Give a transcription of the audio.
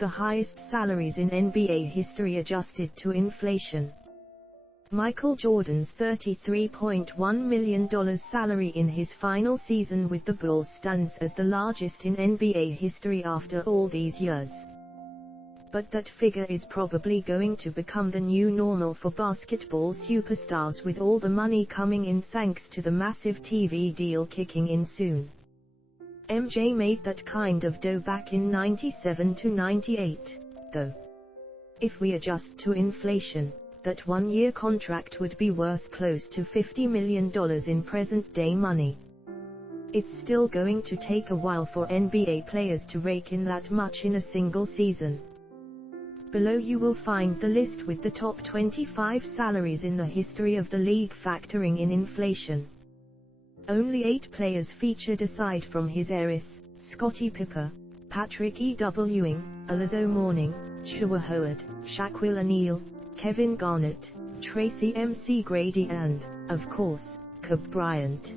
the highest salaries in NBA history adjusted to inflation. Michael Jordan's $33.1 million salary in his final season with the Bulls stands as the largest in NBA history after all these years. But that figure is probably going to become the new normal for basketball superstars, with all the money coming in thanks to the massive TV deal kicking in soon. MJ made that kind of dough back in 97 to 98, though. If we adjust to inflation, that one-year contract would be worth close to $50 million in present-day money. It's still going to take a while for NBA players to rake in that much in a single season. Below you will find the list with the top 25 salaries in the history of the league factoring in inflation. Only 8 players featured aside from His Airness: Scottie Pippen, Patrick Ewing, Alonzo Mourning, Juwan Howard, Shaquille O'Neal, Kevin Garnett, Tracy McGrady and, of course, Bryant.